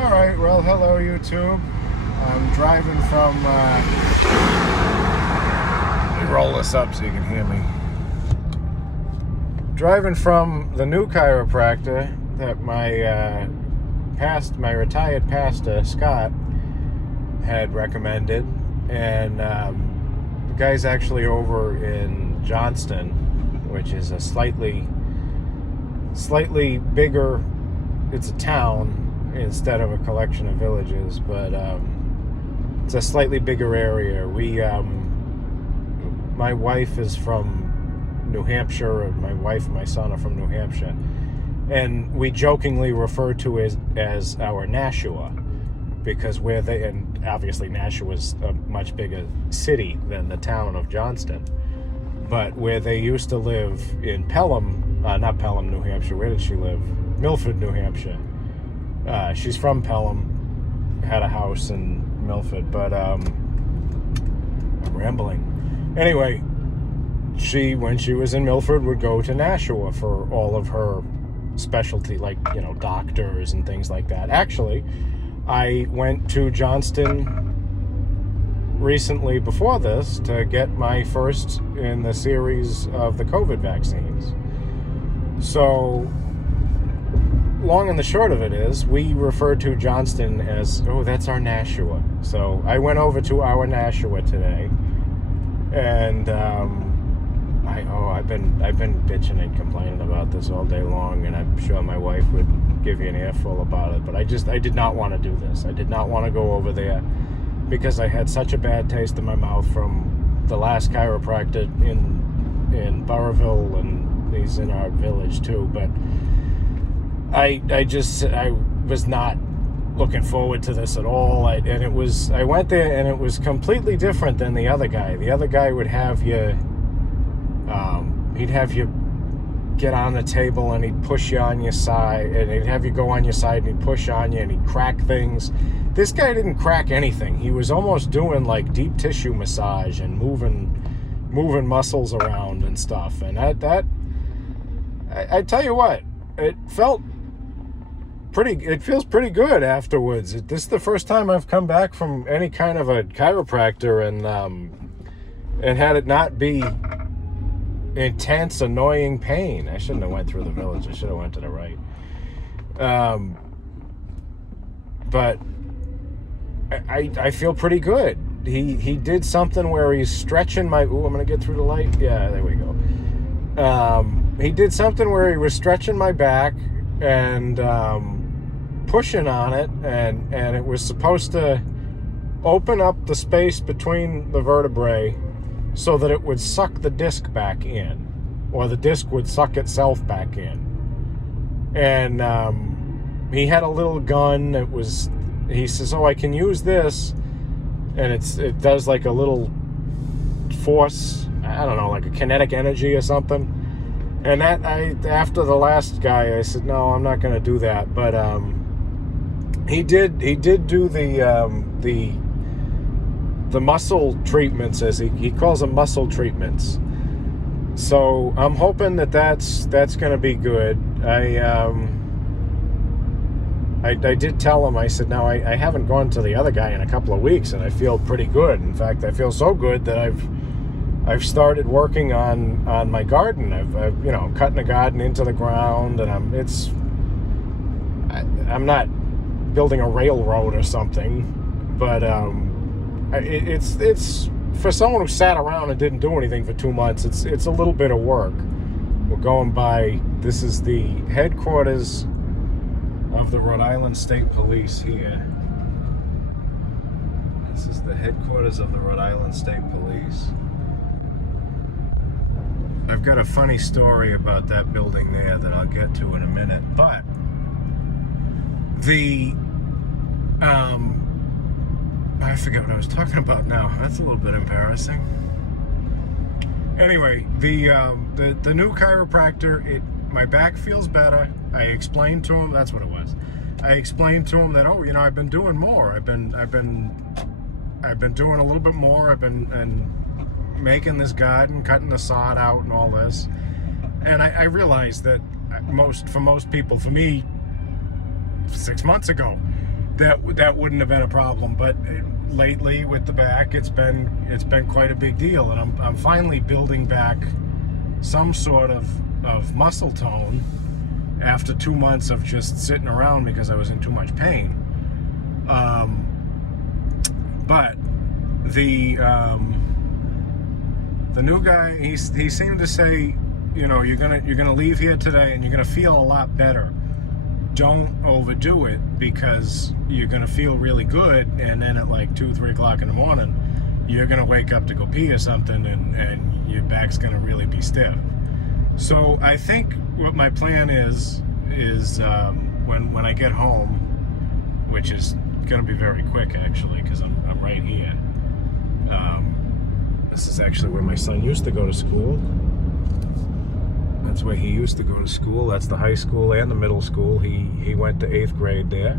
Alright, well, hello YouTube. I'm driving from, let me roll this up so you can hear me. Driving from the new chiropractor that my retired pastor, Scott, had recommended. And the guy's actually over in Johnston, which is a slightly bigger, it's a town instead of a collection of villages, but it's a slightly bigger area. My wife is from New Hampshire, my wife and my son are from New Hampshire, and we jokingly refer to it as our Nashua, because and obviously Nashua is a much bigger city than the town of Johnston, but where they used to live in Pelham, not Pelham, New Hampshire, where did she live? Milford, New Hampshire. She's from Pelham, had a house in Milford, but I'm rambling. Anyway, when she was in Milford, would go to Nashua for all of her specialty, like, doctors and things like that. Actually, I went to Johnston recently before this to get my first in the series of the COVID vaccines. So, long and the short of it is, we refer to Johnston as, that's our Nashua. So I went over to our Nashua today, and I've been bitching and complaining about this all day long, and I'm sure my wife would give you an earful about it. But I did not want to do this. I did not want to go over there because I had such a bad taste in my mouth from the last chiropractor in Burrville, and he's in our village too. But I was not looking forward to this at all. I went there and it was completely different than the other guy. The other guy would have you, he'd have you get on the table and he'd push you on your side, and he'd have you go on your side and he'd push on you and he'd crack things. This guy didn't crack anything. He was almost doing like deep tissue massage and moving muscles around and stuff. And I tell you what, it feels pretty good afterwards. This is the first time I've come back from any kind of a chiropractor and had it not be intense, annoying pain. I shouldn't have went through the village. I should have went to the right. But I feel pretty good. He did something where he's stretching my. I'm gonna get through the light. Yeah, there we go. He did something where he was stretching my back and pushing on it, and it was supposed to open up the space between the vertebrae so that it would suck the disc back in, or the disc would suck itself back in. And he had a little gun. He says, I can use this, and it does like a little force, I don't know, like a kinetic energy or something. And after the last guy, I said, no, I'm not going to do that. But he did do the muscle treatments, as he calls them, muscle treatments. So I'm hoping that's going to be good. I did tell him, I said, no, I haven't gone to the other guy in a couple of weeks, and I feel pretty good. In fact, I feel so good that I've started working on my garden. I'm cutting the garden into the ground, and I'm not building a railroad or something, but it's for someone who sat around and didn't do anything for 2 months. It's a little bit of work. We're going by. This is the headquarters of the Rhode Island State Police here. This is the headquarters of the Rhode Island State Police. I've got a funny story about that building there that I'll get to in a minute, but I forget what I was talking about now. That's a little bit embarrassing. Anyway, the new chiropractor, my back feels better. I explained to him, that's what it was. I explained to him that, I've been doing more. I've been doing a little bit more. I've been making this garden, cutting the sod out and all this. And I realized that for most people, for me, 6 months ago, that wouldn't have been a problem. But lately with the back, it's been quite a big deal, and I'm finally building back some sort of muscle tone after 2 months of just sitting around because I was in too much pain. But the new guy, he seemed to say, you're gonna leave here today and you're gonna feel a lot better. Don't overdo it because you're gonna feel really good, and then at like 2-3 o'clock in the morning, you're gonna wake up to go pee or something, and your back's gonna really be stiff. So I think what my plan is when I get home, which is gonna be very quick actually, because I'm right here. This is actually where my son used to go to school. That's where he used to go to school. That's the high school and the middle school. He went to 8th grade there,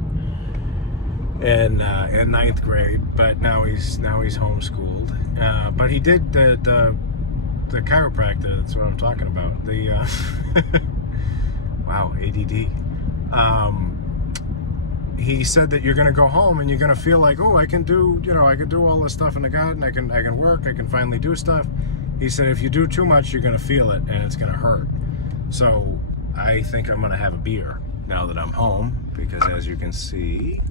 and 9th grade. But now he's homeschooled. But he did the chiropractor. That's what I'm talking about. The wow, ADD. He said that you're going to go home and you're going to feel like, oh, I can do all this stuff in the garden. I can work. I can finally do stuff. He said if you do too much, you're going to feel it and it's going to hurt. So I think I'm going to have a beer now that I'm home, because as you can see,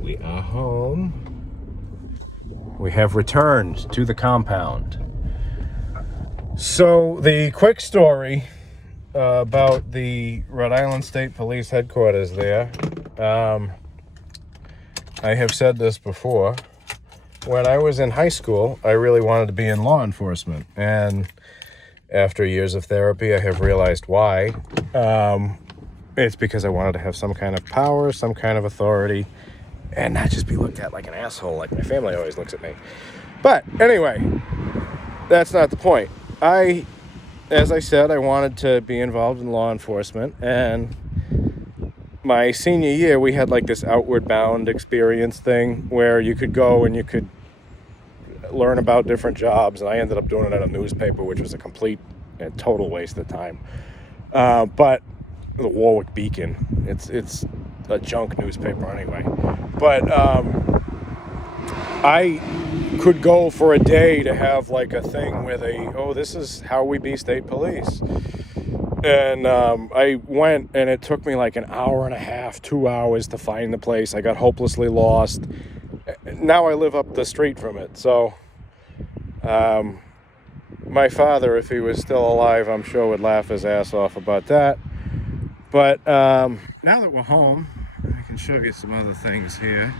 we are home. We have returned to the compound. So the quick story about the Rhode Island State Police headquarters there. I have said this before. When I was in high school, I really wanted to be in law enforcement. And after years of therapy, I have realized why. It's because I wanted to have some kind of power, some kind of authority, and not just be looked at like an asshole like my family always looks at me. But anyway, that's not the point. As I said, I wanted to be involved in law enforcement, and my senior year, we had like this outward bound experience thing where you could go and you could learn about different jobs, and I ended up doing it at a newspaper, which was a complete and total waste of time. But the Warwick Beacon, it's a junk newspaper anyway. But I could go for a day to have like a thing with this is how we be state police. And I went, and it took me like an hour and a half, 2 hours to find the place. I got hopelessly lost. Now I live up the street from it. So my father, if he was still alive, I'm sure would laugh his ass off about that. But now that we're home, I can show you some other things here.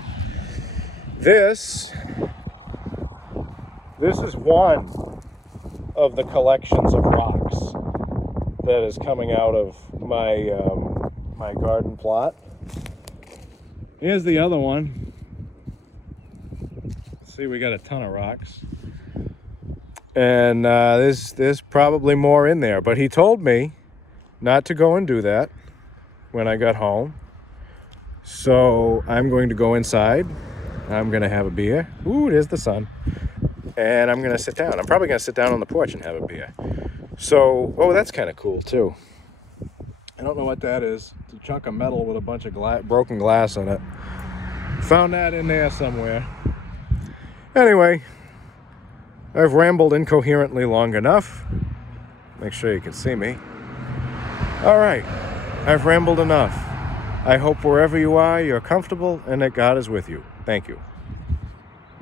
This is one of the collections of rocks that is coming out of my my garden plot. Here's the other one. See, we got a ton of rocks, and there's probably more in there. But he told me not to go and do that when I got home. So I'm going to go inside. I'm going to have a beer. Ooh, there's the sun. And I'm going to sit down. I'm probably going to sit down on the porch and have a beer. So, that's kind of cool too. I don't know what that is. It's a chunk of metal with a bunch of broken glass in it. Found that in there somewhere. Anyway, I've rambled incoherently long enough. Make sure you can see me. All right, I've rambled enough. I hope wherever you are, you're comfortable and that God is with you. Thank you.